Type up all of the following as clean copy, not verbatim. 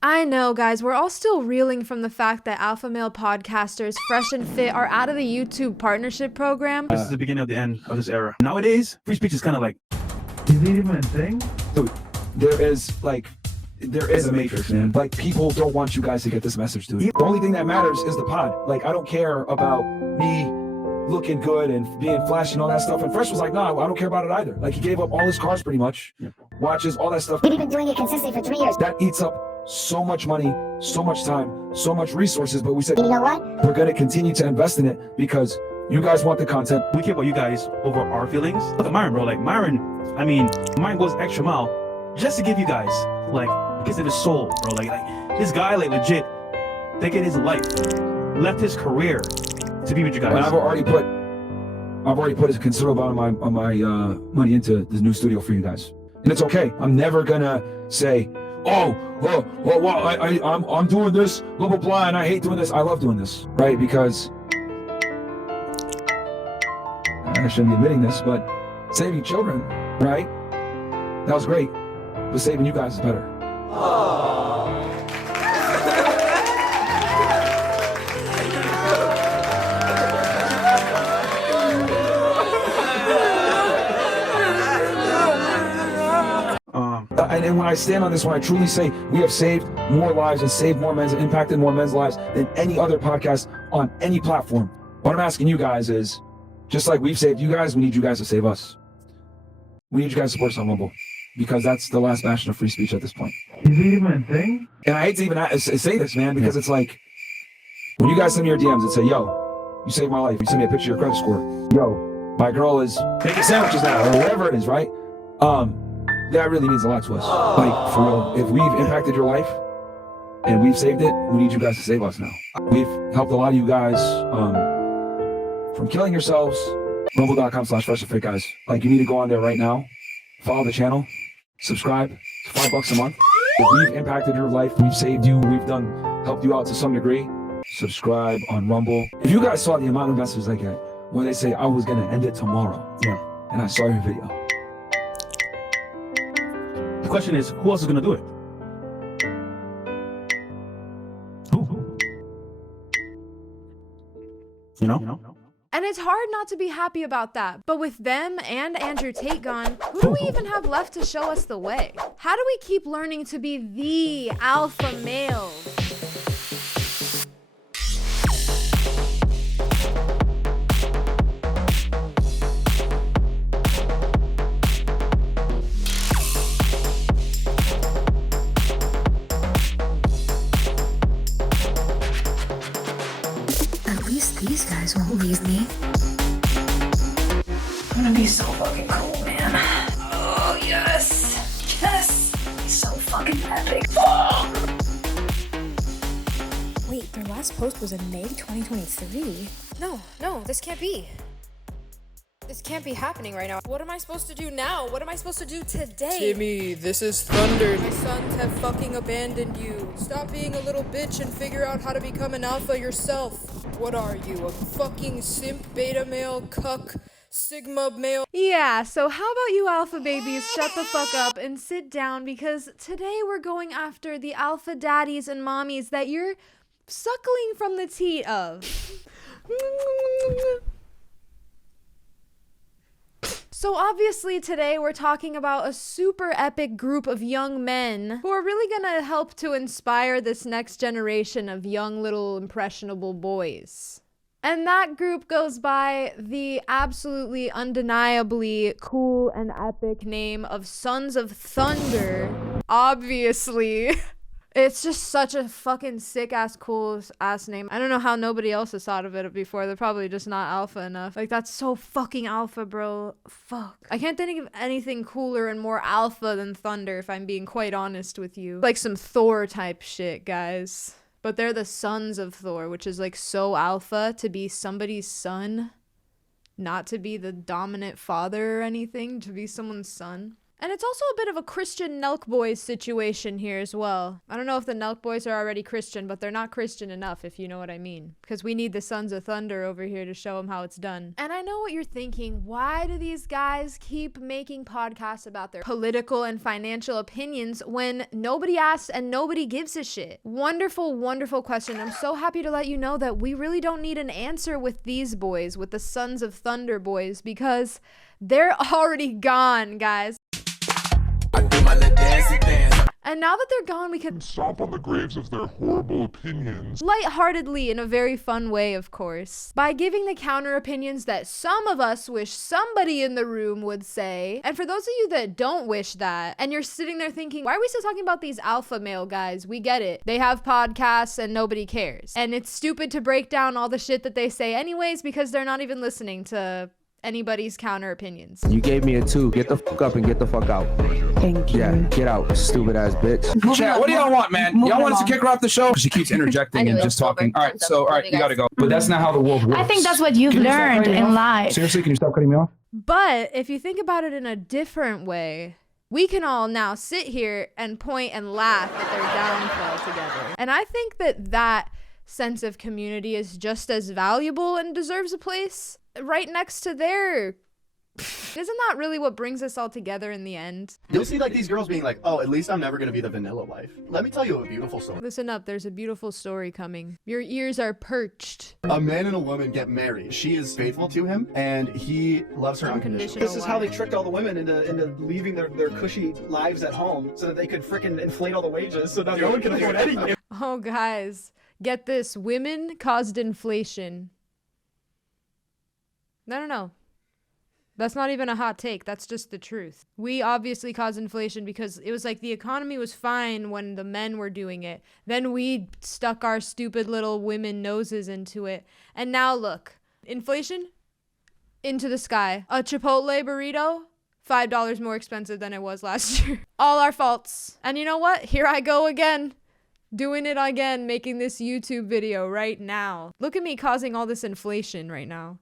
I know, guys, we're all still reeling from the fact that alpha male podcasters, fresh and fit, are out of the YouTube partnership program. This is the beginning of the end of this era. Nowadays, free speech is kind of like, is it even a thing? Dude, there is a matrix, man. Like, people don't want you guys to get this message, dude. The only thing that matters is the pod. Like, I don't care about me looking good and being flashy and all that stuff. And Fresh was like, nah, I don't care about it either. Like, he gave up all his cars pretty much, watches, all that stuff. We've been doing it consistently for 3 years. That eats up so much money, so much time, so much resources. But we said, You know what? we're going to continue to invest in it because you guys want the content. We care about you guys over our feelings. Look at Myron, bro. Like, Myron goes extra mile just to give you guys, like, because of his soul, bro. Like this guy, like, legit, taking his life, left his career to be with you guys. And I've already put a considerable amount of my money into this new studio for you guys, and it's okay. I'm never gonna say, well, I'm doing this, blah blah blah, and I hate doing this. I love doing this, right? Because I shouldn't be admitting this, but saving children, right? That was great, but saving you guys is better. And when I stand on this, when I truly say we have saved more lives and saved more men's and impacted more men's lives than any other podcast on any platform, what I'm asking you guys is, just like we've saved you guys, we need you guys to save us. We need you guys to support us on Rumble, because that's the last bastion of free speech at this point. Is it even a thing? And I hate to even say this, man, because it's like, when you guys send me your DMs and say, yo, you saved my life, you send me a picture of your credit score, yo, my girl is making sandwiches now, or whatever it is, right? That really means a lot to us. Like, for real, if we've impacted your life and we've saved it, we need you guys to save us now. We've helped a lot of you guys from killing yourselves. Rumble.com/freshandfit, guys. Like, you need to go on there right now, follow the channel, subscribe. It's $5 a month. If we've impacted your life, we've saved you, we've helped you out to some degree, subscribe on Rumble. If you guys saw the amount of messages I get when they say I was gonna end it tomorrow, and I saw your video. The question is, who else is gonna do it? Who? You know? And it's hard not to be happy about that. But with them and Andrew Tate gone, who do we even have left to show us the way? How do we keep learning to be the alpha male? At least these guys won't leave me. I'm gonna be so fucking cool, man. Oh, yes. Yes. So fucking epic. Oh. Wait, their last post was in May 2023? No, this can't be. This can't be happening right now. What am I supposed to do now? What am I supposed to do today? Timmy, this is Thunder. My sons have fucking abandoned you. Stop being a little bitch and figure out how to become an alpha yourself. What are you, a fucking simp, beta male, cuck, sigma male? Yeah, so how about you alpha babies shut the fuck up and sit down, because today we're going after the alpha daddies and mommies that you're suckling from the teat of. So obviously today we're talking about a super epic group of young men who are really gonna help to inspire this next generation of young little impressionable boys. And that group goes by the absolutely undeniably cool and epic name of Sons of Thunder. Obviously. It's just such a fucking sick-ass, cool-ass name. I don't know how nobody else has thought of it before. They're probably just not alpha enough. Like, that's so fucking alpha, bro. Fuck. I can't think of anything cooler and more alpha than Thunder, if I'm being quite honest with you. Like some Thor-type shit, guys. But they're the sons of Thor, which is, like, so alpha to be somebody's son. Not to be the dominant father or anything, to be someone's son. And it's also a bit of a Christian Nelk Boys situation here as well. I don't know if the Nelk Boys are already Christian, but they're not Christian enough, if you know what I mean. Because we need the Sons of Thunder over here to show them how it's done. And I know what you're thinking. Why do these guys keep making podcasts about their political and financial opinions when nobody asks and nobody gives a shit? Wonderful, wonderful question. I'm so happy to let you know that we really don't need an answer with these boys, with the Sons of Thunder boys, because they're already gone, guys. And now that they're gone, we can stomp on the graves of their horrible opinions. lightheartedly, in a very fun way, of course, by giving the counter opinions that some of us wish somebody in the room would say. And for those of you that don't wish that, and you're sitting there thinking, why are we still talking about these alpha male guys? We get it. They have podcasts and nobody cares. And it's stupid to break down all the shit that they say anyways, because they're not even listening to anybody's counter opinions. You gave me a 2. Get the fuck up and get the fuck out. Thank you. Yeah, get out, stupid ass bitch. Chat, what do y'all want, man? Y'all want us to kick her off the show? She keeps interjecting and just talking. All right, so, all right, you gotta go. But that's not how the world works. I think that's what you've Can you stop learned cutting me in off? life. Seriously, can you stop cutting me off? But if you think about it in a different way, we can all now sit here and point and laugh at their downfall together. And I think that that sense of community is just as valuable and deserves a place right next to their... Isn't that really what brings us all together in the end? You'll see like these girls being like, oh, at least I'm never gonna be the vanilla wife. Let me tell you a beautiful story. Listen up, there's a beautiful story coming. Your ears are perched. A man and a woman get married. She is faithful to him and he loves her unconditionally. This is how they tricked all the women into leaving their cushy lives at home so that they could frickin' inflate all the wages so that no one can afford anything. Oh, guys, get this. Women caused inflation. No. That's not even a hot take. That's just the truth. We obviously caused inflation because it was like the economy was fine when the men were doing it. Then we stuck our stupid little women noses into it. And now look, inflation into the sky. A Chipotle burrito, $5 more expensive than it was last year. All our faults. And you know what? Here I go again. Doing it again, making this YouTube video right now. Look at me causing all this inflation right now.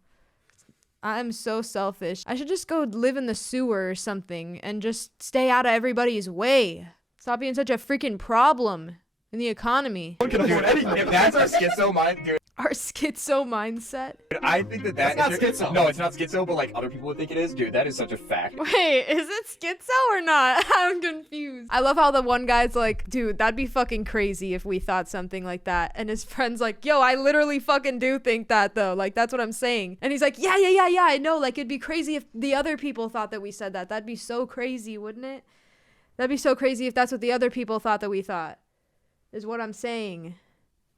I'm so selfish. I should just go live in the sewer or something and just stay out of everybody's way. Stop being such a freaking problem in the economy. Dude, if that's our schizo mind, dude. Our schizo mindset? Dude, I think that That's not schizo. No, it's not schizo, but like other people would think it is. Dude, that is such a fact. Wait, is it schizo or not? I'm confused. I love how the one guy's like, dude, that'd be fucking crazy if we thought something like that. And his friend's like, yo, I literally fucking do think that though. Like, that's what I'm saying. And he's like, yeah, I know. Like, it'd be crazy if the other people thought that we said that. That'd be so crazy, wouldn't it? That'd be so crazy if that's what the other people thought that we thought, is what I'm saying.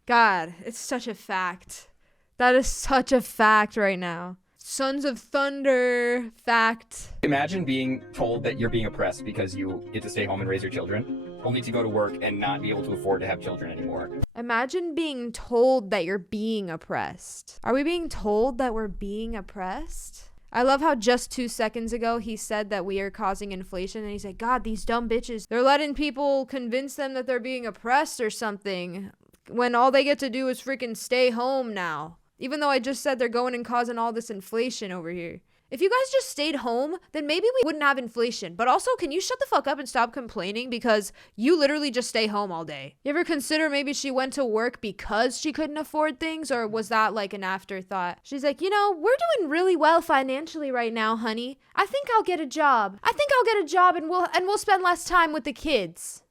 God, it's such a fact. That is such a fact right now. Sons of Thunder, fact. Imagine being told that you're being oppressed because you get to stay home and raise your children, only to go to work and not be able to afford to have children anymore. Imagine being told that you're being oppressed. Are we being told that we're being oppressed? I love how just 2 seconds ago he said that we are causing inflation, and he's like, God, these dumb bitches, they're letting people convince them that they're being oppressed or something, when all they get to do is freaking stay home now. Even though I just said they're going and causing all this inflation over here. If you guys just stayed home, then maybe we wouldn't have inflation. But also, can you shut the fuck up and stop complaining, because you literally just stay home all day? You ever consider maybe she went to work because she couldn't afford things, or was that like an afterthought? She's like, you know, we're doing really well financially right now, honey. I think I'll get a job. And we'll spend less time with the kids.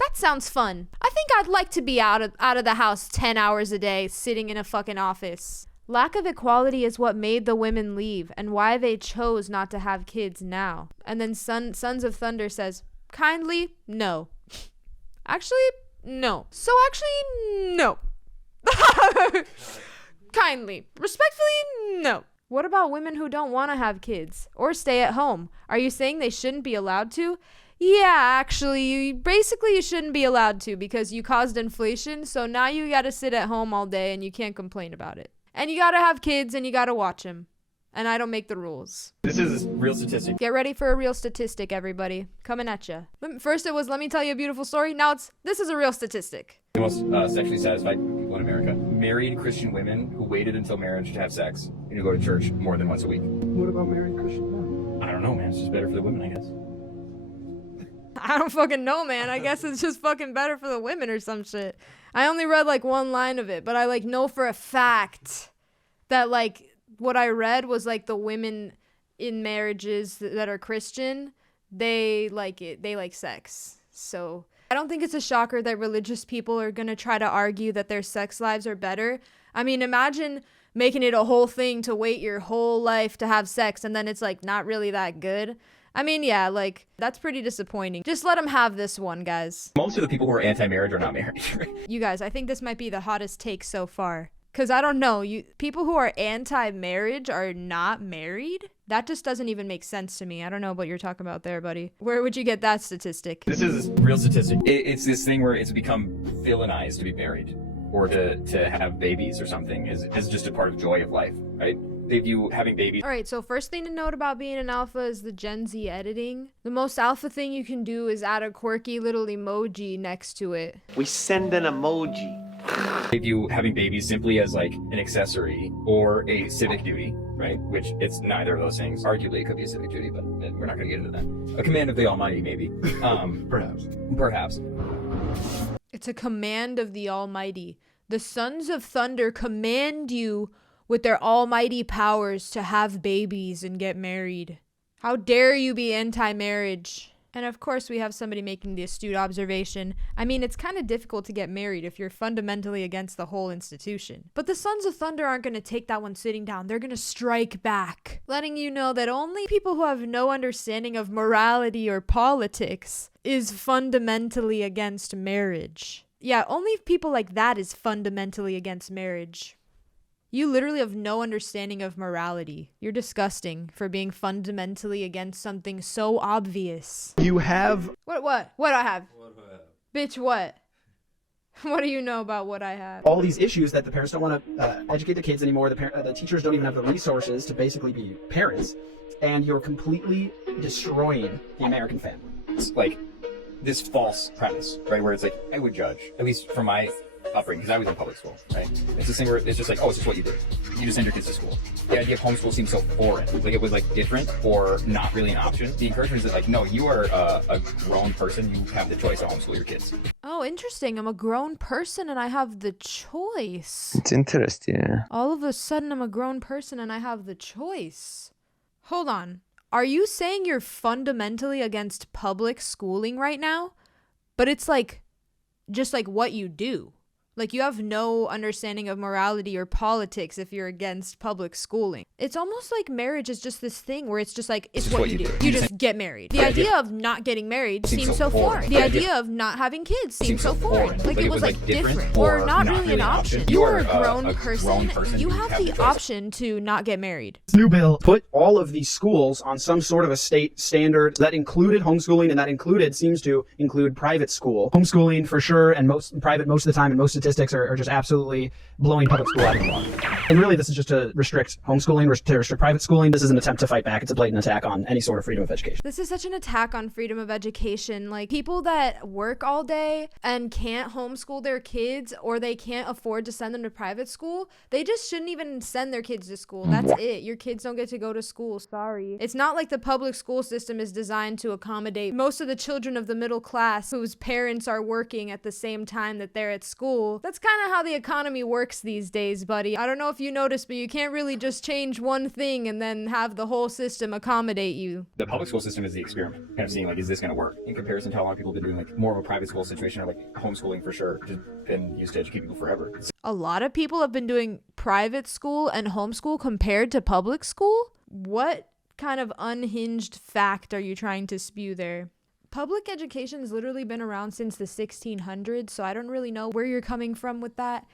That sounds fun. I think I'd like to be out of the house 10 hours a day, sitting in a fucking office. Lack of equality is what made the women leave, and why they chose not to have kids now. And then Sons of Thunder says, kindly, no. Actually, no. So actually, no. Kindly. Respectfully, no. What about women who don't want to have kids or stay at home? Are you saying they shouldn't be allowed to? Yeah, actually, basically you shouldn't be allowed to, because you caused inflation, so now you gotta sit at home all day and you can't complain about it. And you gotta have kids and you gotta watch them. And I don't make the rules. This is a real statistic. Get ready for a real statistic, everybody. Coming at you. First it was, let me tell you a beautiful story. Now it's, this is a real statistic. The most sexually satisfied people in America. Married Christian women who waited until marriage to have sex and who go to church more than once a week. What about married Christian men? I don't know, man. It's just better for the women, I guess. I don't fucking know, man. I guess it's just fucking better for the women or some shit. I only read like one line of it, but I like know for a fact that like what I read was like the women in marriages that are Christian, they like it. They like sex. So I don't think it's a shocker that religious people are going to try to argue that their sex lives are better. I mean, imagine making it a whole thing to wait your whole life to have sex and then it's like not really that good. I mean, yeah, like that's pretty disappointing. Just let them have this one, guys. Most of the people who are anti-marriage are not married. You guys, I think this might be the hottest take so far. Because I don't know, people who are anti-marriage are not married? That just doesn't even make sense to me. I don't know what you're talking about there, buddy. Where would you get that statistic? This is a real statistic. It's this thing where it's become villainized to be married or to have babies or something as just a part of joy of life, right? They view having babies. All right, so first thing to note about being an alpha is the Gen Z editing. The most alpha thing you can do is add a quirky little emoji next to it. We send an emoji. They view having babies simply as like an accessory or a civic duty, right? Which it's neither of those things. Arguably, it could be a civic duty, but we're not going to get into that. A command of the Almighty, maybe. Perhaps. It's a command of the Almighty. The sons of thunder command you with their almighty powers to have babies and get married. How dare you be anti-marriage? And of course we have somebody making the astute observation. I mean, it's kind of difficult to get married if you're fundamentally against the whole institution. But the Sons of Thunder aren't going to take that one sitting down. They're going to strike back, letting you know that only people who have no understanding of morality or politics is fundamentally against marriage. Yeah, only people like that is fundamentally against marriage. You literally have no understanding of morality. You're disgusting for being fundamentally against something so obvious. You have... What do I have? Bitch, what? What do you know about what I have? all these issues that the parents don't want to educate the kids anymore. The teachers don't even have the resources to basically be parents. And you're completely destroying the American family. It's like this false premise, right? Where it's like, I would judge, at least from my upbringing, because I was in public school, right? It's this thing where it's just like, oh, it's just what you do. You just send your kids to school. The idea of homeschool seems so foreign. Like it was like different or not really an option. The encouragement is that like, no, you are a grown person. You have the choice to homeschool your kids. Oh, interesting. I'm a grown person and I have the choice. It's interesting. All of a sudden I'm a grown person and I have the choice. Hold on. Are you saying you're fundamentally against public schooling right now? But it's like, just like what you do. Like you have no understanding of morality or politics if you're against public schooling. It's almost like marriage is just this thing where it's just like, it's what you do. You just get married. The idea of not getting married seems so foreign. The idea of not having kids seems so foreign. Like it was like different or not really an option. You are a grown person. You have the option to not get married. This new bill put all of these schools on some sort of a state standard that included homeschooling, and that seems to include private school. Homeschooling for sure, and private most of the time, and most statistics are just absolutely blowing public school out of the water. And really, this is just to restrict homeschooling, to restrict private schooling. This is an attempt to fight back. It's a blatant attack on any sort of freedom of education. This is such an attack on freedom of education. Like people that work all day and can't homeschool their kids, or they can't afford to send them to private school, they just shouldn't even send their kids to school. That's it. Your kids don't get to go to school. Sorry. It's not like the public school system is designed to accommodate most of the children of the middle class whose parents are working at the same time that they're at school. That's kind of how the economy works these days, buddy. I don't know if you noticed, but you can't really just change one thing and then have the whole system accommodate you. The public school system is the experiment, kind of seeing like, is this going to work? In comparison to how long people have been doing like more of a private school situation or like homeschooling for sure, just been used to educate people forever. A lot of people have been doing private school and homeschool compared to public school? What kind of unhinged fact are you trying to spew there? Public education has literally been around since the 1600s, so I don't really know where you're coming from with that.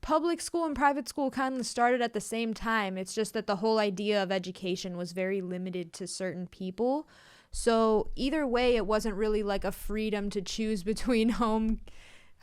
Public school and private school kind of started at the same time. It's just that the whole idea of education was very limited to certain people. So either way, it wasn't really like a freedom to choose between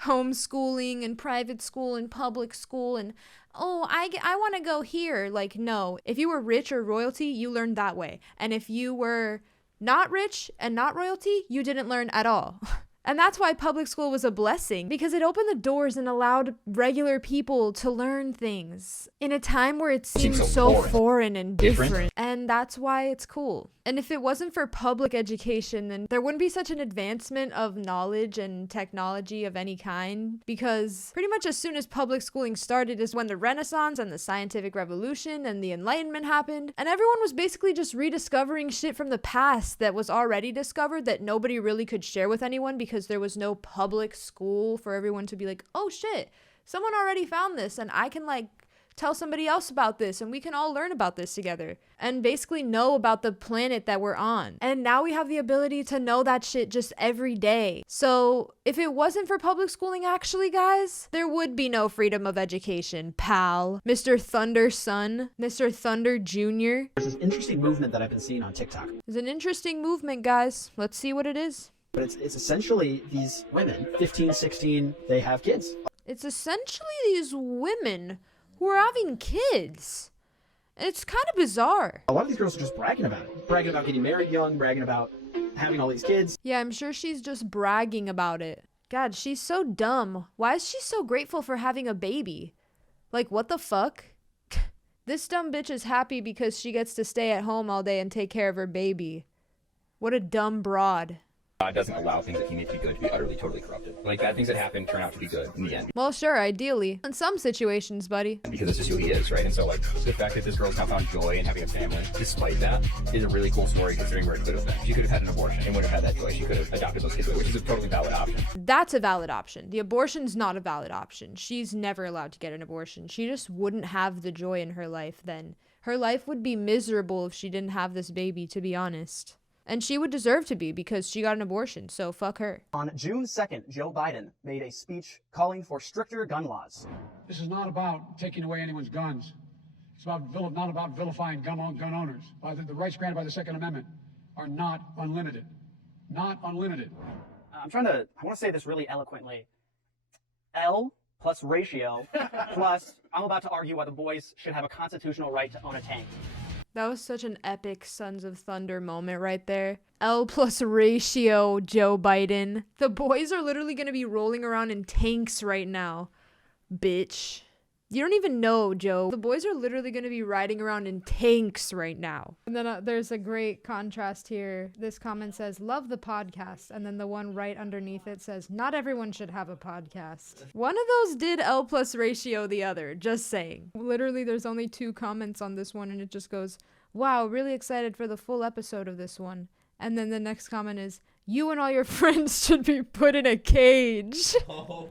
homeschooling and private school and public school and, oh, I want to go here. Like, no. If you were rich or royalty, you learned that way. And if you were not rich and not royalty, you didn't learn at all. And that's why public school was a blessing, because it opened the doors and allowed regular people to learn things in a time where it seems so foreign and different. And that's why it's cool. And if it wasn't for public education, then there wouldn't be such an advancement of knowledge and technology of any kind, because pretty much as soon as public schooling started is when the Renaissance and the scientific revolution and the Enlightenment happened, and everyone was basically just rediscovering shit from the past that was already discovered that nobody really could share with anyone because there was no public school for everyone to be like, oh shit, someone already found this and I can like tell somebody else about this and we can all learn about this together and basically know about the planet that we're on. And now we have the ability to know that shit just every day. So if it wasn't for public schooling, actually, guys, there would be no freedom of education, pal. Mr. Thunder Son, Mr. Thunder Jr. There's this interesting movement that I've been seeing on TikTok. It's an interesting movement, guys. Let's see what it is. But it's essentially these women, 15, 16, they have kids. It's essentially these women who are having kids. And it's kind of bizarre. A lot of these girls are just bragging about it. Bragging about getting married young, bragging about having all these kids. Yeah, I'm sure she's just bragging about it. God, she's so dumb. Why is she so grateful for having a baby? Like, what the fuck? This dumb bitch is happy because she gets to stay at home all day and take care of her baby. What a dumb broad. God doesn't allow things that he made to be good to be utterly, totally corrupted. Like, bad things that happen turn out to be good in the end. Well, sure, ideally. In some situations, buddy. Because it's just who he is, right? And so, like, the fact that this girl's now found joy in having a family, despite that, is a really cool story considering where it could have been. She could have had an abortion and wouldn't have had that joy. She could have adopted those kids away, which is a totally valid option. That's a valid option. The abortion's not a valid option. She's never allowed to get an abortion. She just wouldn't have the joy in her life then. Her life would be miserable if she didn't have this baby, to be honest. And she would deserve to be because she got an abortion, so fuck her. On June 2nd, Joe Biden made a speech calling for stricter gun laws. This is not about taking away anyone's guns. It's not about vilifying gun owners. The rights granted by the Second Amendment are not unlimited. Not unlimited. I want to say this really eloquently. L plus ratio plus I'm about to argue why the boys should have a constitutional right to own a tank. That was such an epic Sons of Thunder moment right there. L plus ratio, Joe Biden. The boys are literally going to be rolling around in tanks right now. Bitch. You don't even know, Joe. The boys are literally going to be riding around in tanks right now. And then there's a great contrast here. This comment says, love the podcast. And then the one right underneath it says, not everyone should have a podcast. One of those did L plus ratio the other. Just saying. Literally, there's only 2 comments on this one. And it just goes, wow, really excited for the full episode of this one. And then the next comment is, you and all your friends should be put in a cage. Oh.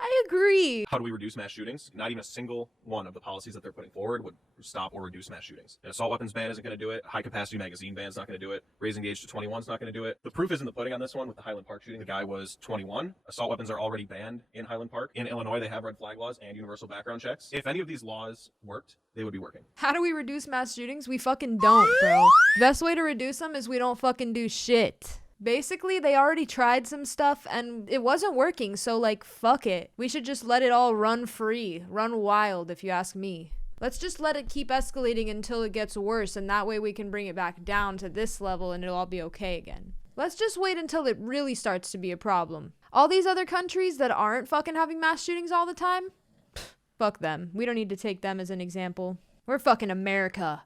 I agree. How do we reduce mass shootings? Not even a single one of the policies that they're putting forward would stop or reduce mass shootings. An assault weapons ban isn't going to do it. High capacity magazine ban is not going to do it. Raising the age to 21 is not going to do it. The proof is in the pudding on this one with the Highland Park shooting. The guy was 21. Assault weapons are already banned in Highland Park. In Illinois, they have red flag laws and universal background checks. If any of these laws worked, they would be working. How do we reduce mass shootings? We fucking don't, bro. The best way to reduce them is we don't fucking do shit. Basically, they already tried some stuff and it wasn't working, so like, fuck it. We should just let it all run free, run wild, if you ask me. Let's just let it keep escalating until it gets worse, and that way we can bring it back down to this level and it'll all be okay again. Let's just wait until it really starts to be a problem. All these other countries that aren't fucking having mass shootings all the time, fuck them. We don't need to take them as an example. We're fucking America.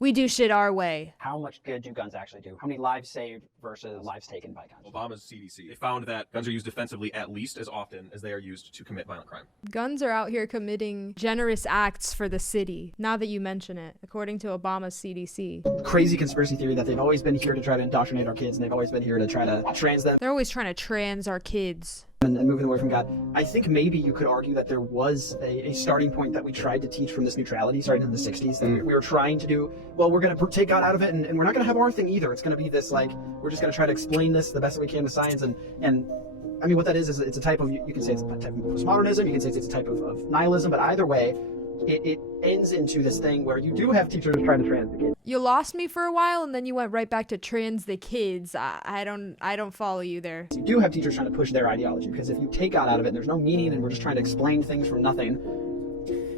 We do shit our way. How much good do guns actually do? How many lives saved versus lives taken by guns? Obama's CDC, they found that guns are used defensively at least as often as they are used to commit violent crime. Guns are out here committing generous acts for the city, now that you mention it, according to Obama's CDC. Crazy conspiracy theory that they've always been here to try to indoctrinate our kids and they've always been here to try to trans them. They're always trying to trans our kids. And moving away from God. I think maybe you could argue that there was a starting point that we tried to teach from this neutrality starting in the 60s. That we were trying to do, well, we're going to take God out of it and we're not going to have our thing either. It's going to be this, like, we're just going to try to explain this the best that we can with science. And I mean, what that is it's a type of, you can say it's a type of postmodernism, you can say it's a type of nihilism, but either way, it ends into this thing where you do have teachers trying to trans the kids. You lost me for a while and then you went right back to trans the kids. I don't follow you there. You do have teachers trying to push their ideology because if you take God out of it and there's no meaning and we're just trying to explain things from nothing,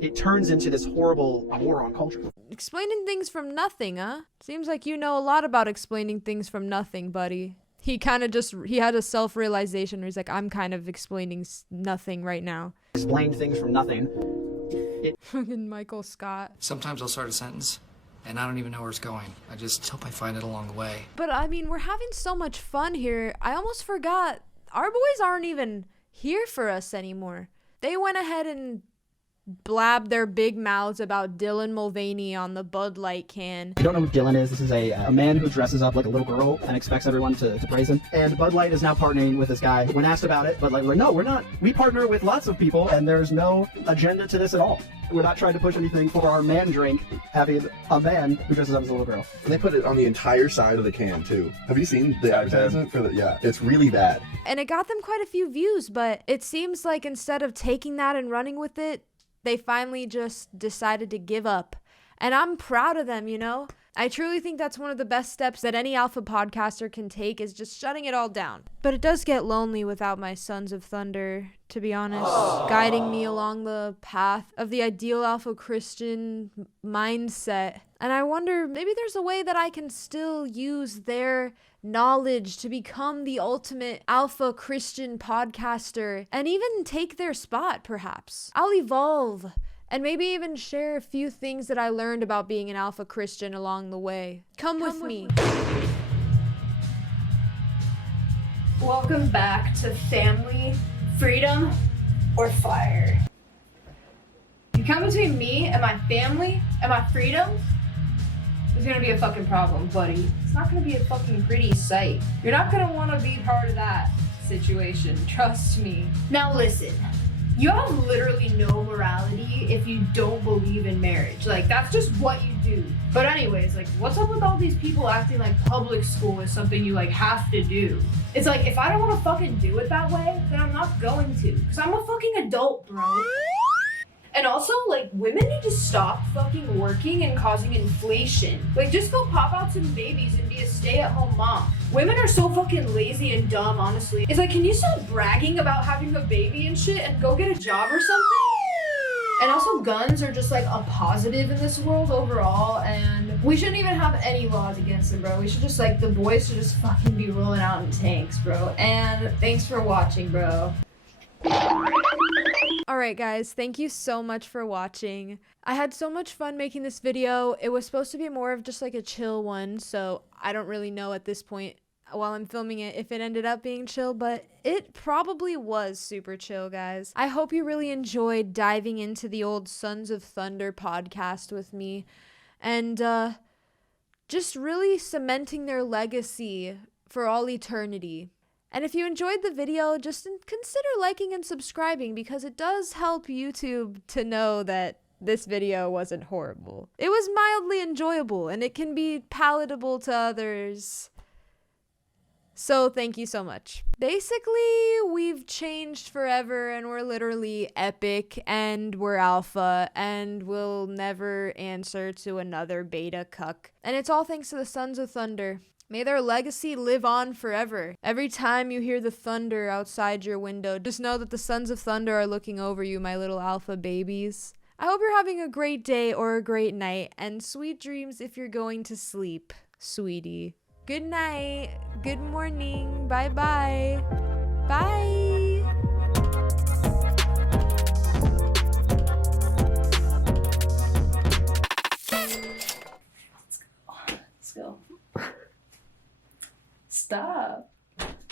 it turns into this horrible war on culture. Explaining things from nothing, huh? Seems like you know a lot about explaining things from nothing, buddy. He kind of he had a self-realization where he's like, I'm kind of explaining nothing right now. Explain things from nothing. Fucking Michael Scott. Sometimes I'll start a sentence and I don't even know where it's going. I just hope I find it along the way. But I mean, we're having so much fun here. I almost forgot our boys aren't even here for us anymore. They went ahead and blabbed their big mouths about Dylan Mulvaney on the Bud Light can. If you don't know who Dylan is, this is a man who dresses up like a little girl and expects everyone to praise him. And Bud Light is now partnering with this guy. When asked about it, Bud Light was like, no, we're not. We partner with lots of people, and there's no agenda to this at all. We're not trying to push anything for our man drink, having a man who dresses up as a little girl. And they put it on the entire side of the can, too. Have you seen the advertisement for the, yeah, it's really bad. And it got them quite a few views, but it seems like instead of taking that and running with it, they finally just decided to give up. And I'm proud of them, you know? I truly think that's one of the best steps that any alpha podcaster can take, is just shutting it all down. But it does get lonely without my Sons of Thunder, to be honest, guiding me along the path of the ideal alpha Christian mindset. And I wonder, maybe there's a way that I can still use their knowledge to become the ultimate alpha Christian podcaster and even take their spot, perhaps. I'll evolve and maybe even share a few things that I learned about being an alpha Christian along the way. Come with me. Welcome back to Family, Freedom, or Fire. You come between me and my family and my freedom, there's gonna be a fucking problem, buddy. It's not gonna be a fucking pretty sight. You're not gonna wanna be part of that situation, trust me. Now listen, you have literally no morality if you don't believe in marriage. Like, that's just what you do. But anyways, like, what's up with all these people acting like public school is something you, like, have to do? It's like, if I don't wanna fucking do it that way, then I'm not going to. Because I'm a fucking adult, bro. And also, like, women need to stop fucking working and causing inflation. Like, just go pop out some babies and be a stay-at-home mom. Women are so fucking lazy and dumb, honestly. It's like, can you stop bragging about having a baby and shit and go get a job or something? And also, guns are just, like, a positive in this world overall, and we shouldn't even have any laws against them, bro. We should just, like, the boys should just fucking be rolling out in tanks, bro. And thanks for watching, bro. Alright guys, thank you so much for watching. I had so much fun making this video. It was supposed to be more of just like a chill one, so I don't really know at this point while I'm filming it if it ended up being chill, but it probably was super chill, guys. I hope you really enjoyed diving into the old Sons of Thunder podcast with me and just really cementing their legacy for all eternity. And if you enjoyed the video, just consider liking and subscribing because it does help YouTube to know that this video wasn't horrible. It was mildly enjoyable and it can be palatable to others. So thank you so much. Basically, we've changed forever and we're literally epic and we're alpha and we'll never answer to another beta cuck. And it's all thanks to the Sons of Thunder. May their legacy live on forever. Every time you hear the thunder outside your window, just know that the Sons of Thunder are looking over you, my little alpha babies. I hope you're having a great day or a great night, and sweet dreams if you're going to sleep, sweetie. Good night, good morning, bye-bye. Bye! Let's go. Stop.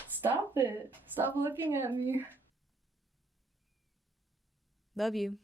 Stop it. Stop looking at me. Love you.